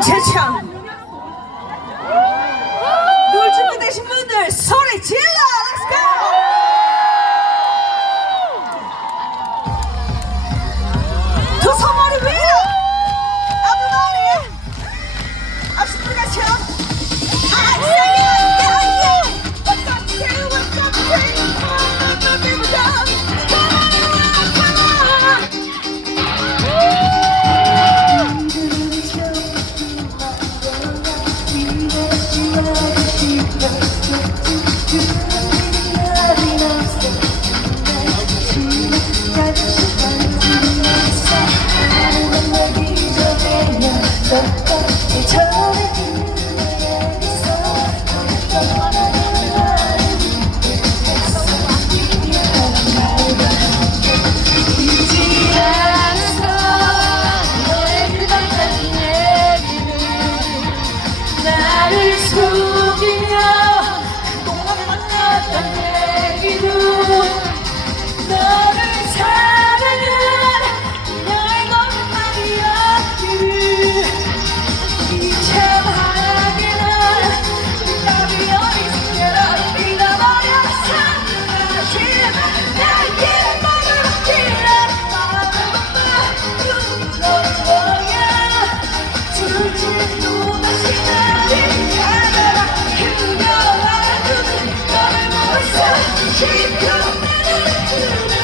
切切。 있었던 이 처음에 Chica.